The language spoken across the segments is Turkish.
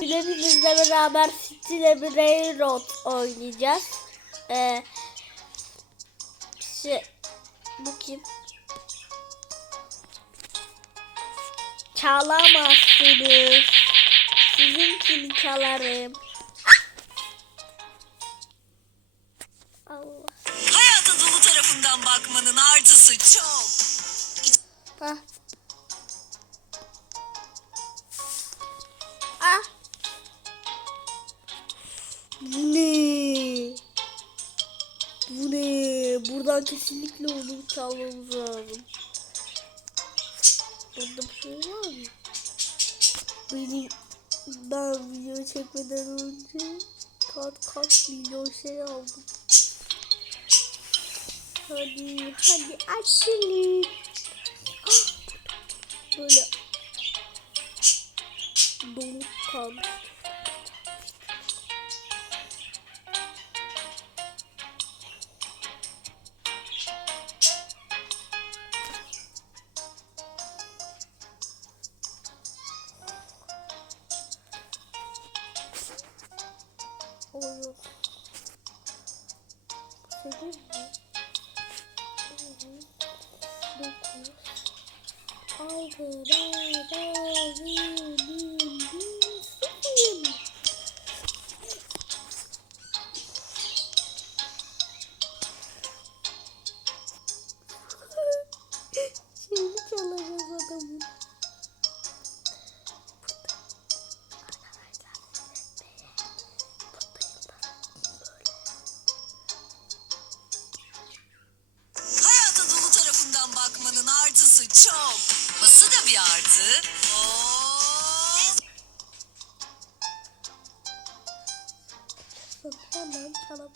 Hepinizle beraber City'le bir Railroad oynayacağız. Ee, şey, bu kim? Çalamazsınız. Sizinkini çalarım. Allah. Hayata dolu tarafından bakmanın artısı çok. Ah. Bu ne? Bu ne? Buradan kesinlikle onu çalmamız lazım. Burada bir şey var mı? Benim ben video çekmeden önce kat kat milyon şey aldım. Hadi hadi aç şunu. Ah! Böyle donup kalmış. Altı. Hemen çalalım.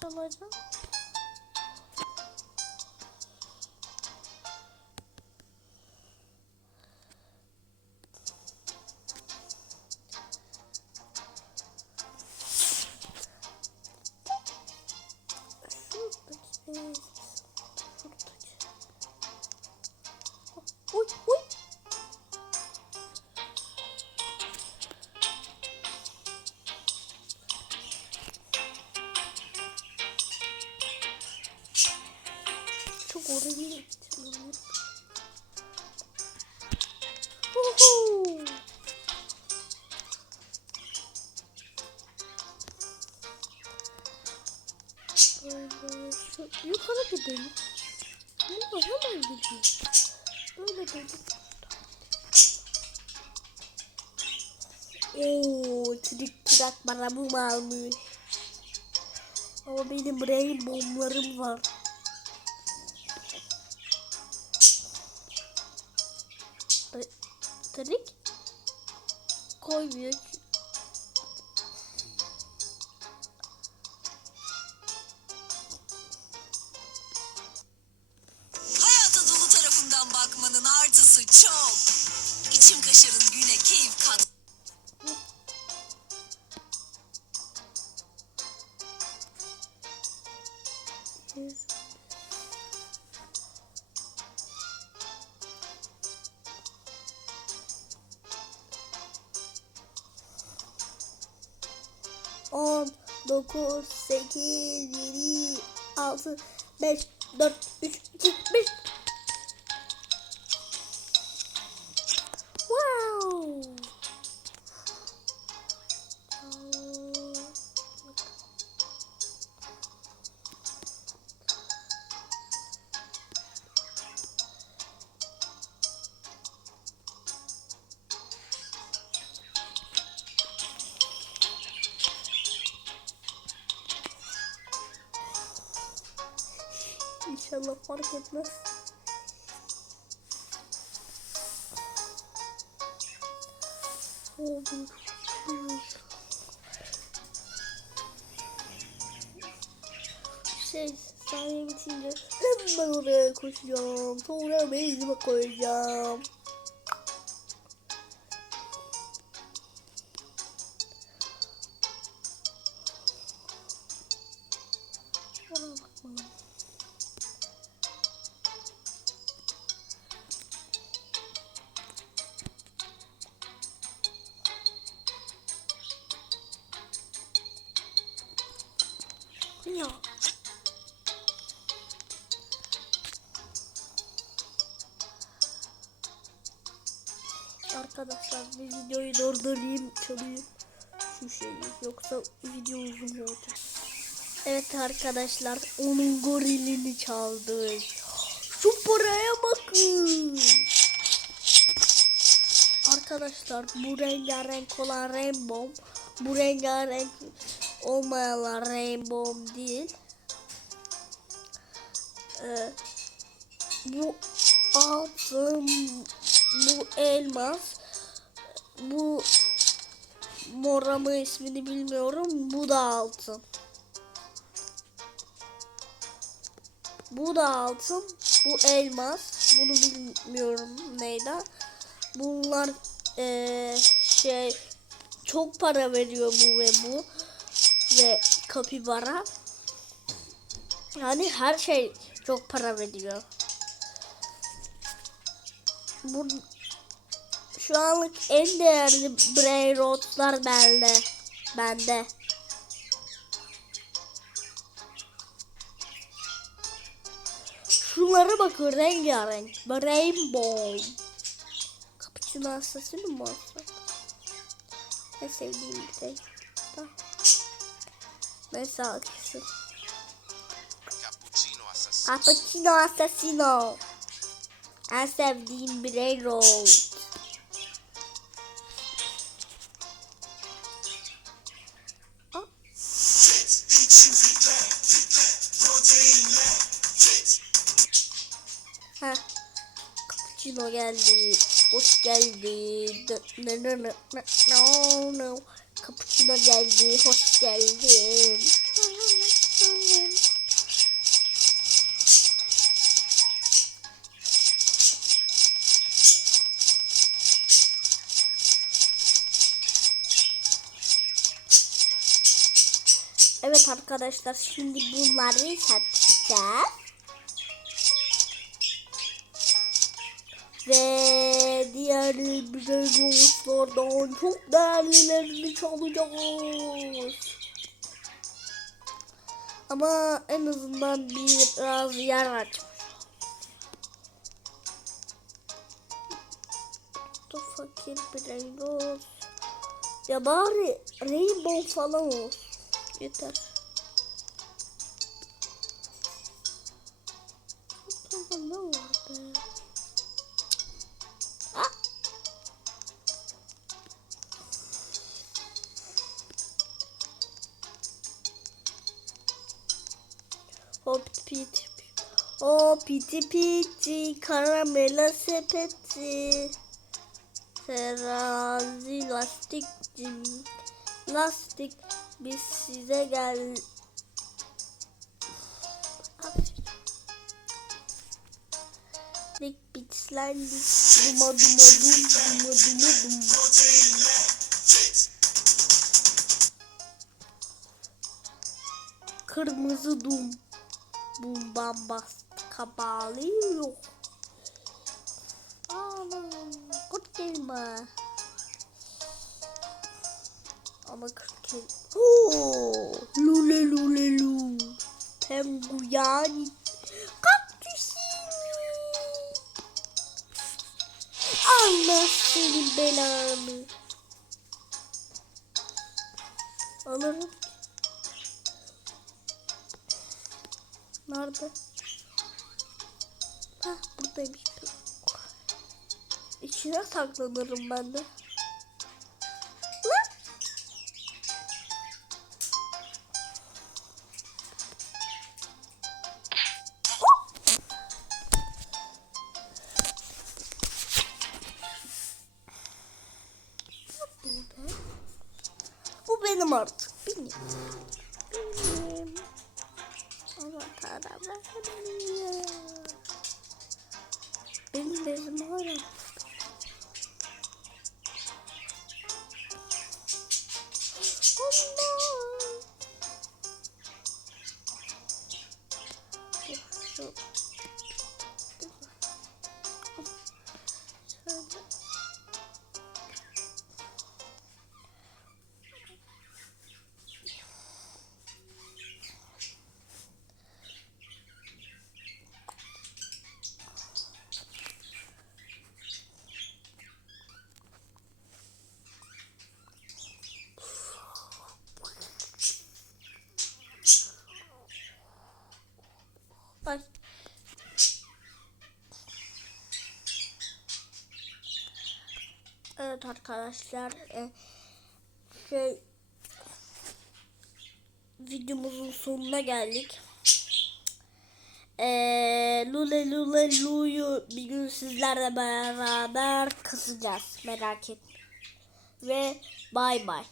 Çalacağım. Çok şu yukarı gidelim. Burada hemen gidiyor. Böyle dedim. Oo, çocuk çırak bana bu almış. Ama benim brain bomblarım var. Trik koymuyor. 9, 8, 7, 6, 5, 4, İnşallah fark etmez. Şey, saniye bitince hemen oraya koşacağım. Sonra bezime koyacağım. ya. Arkadaşlar bir videoyu durdurayım çalayım şu şeyi yoksa video uzun olacak. Evet arkadaşlar onun gorilini çaldık. Şu paraya bakın. Arkadaşlar bu rengarenk olan Rainbow bu rengarenk olmayanlar rainbow değil. Ee, bu altın bu elmas bu moramı ismini bilmiyorum bu da altın. Bu da altın bu elmas bunu bilmiyorum neydi. Bunlar eee, şey çok para veriyor bu ve bu ve kapibara yani her şey çok para veriyor bu şu anlık en değerli Brain Rot'lar bende. Bende. Şunlara bakın rengarenk. Rainbow. Cappuccino asasını mı olsa? En sevdiğim bir şey. Tamam. Neyse arkadaşlar. Cappuccino assassino. En sevdiğim Brain Rot. Ha. Cappuccino geldi. Hoş geldi. No no no no no no. Cappuccino geldi. Hoş geldin. Evet arkadaşlar şimdi bunları satacağız. Ve diğer Brainrot'lardan çok değerlilerini çalacağız. Ama en azından biraz yer açmış. Bu fakir Brainrot. Ya bari Rainbow falan olsun. Yeter. Hop piti O piti piti karamela sepeti. Terazi lastik lastik biz size gel Dik bitlendik duma duma dum duma duma dum Kırmızı dum Bundan bastı kabalı yok. Anam kurt gelme. Ama kurt gelme Oo, Lule lule lu. Penguyani Kaktüsü Allah senin belanı. Alırım Nerede? Hah buradaymış. İçine saklanırım ben de. Bu benim artık. Benim. Evet araba benim. Benim bezim Evet arkadaşlar. e, Şey videomuzun sonuna geldik. Ee, Lule Lule Lu'yu bir gün sizlerle beraber kısacağız. Merak etmeyin. Ve bay bay.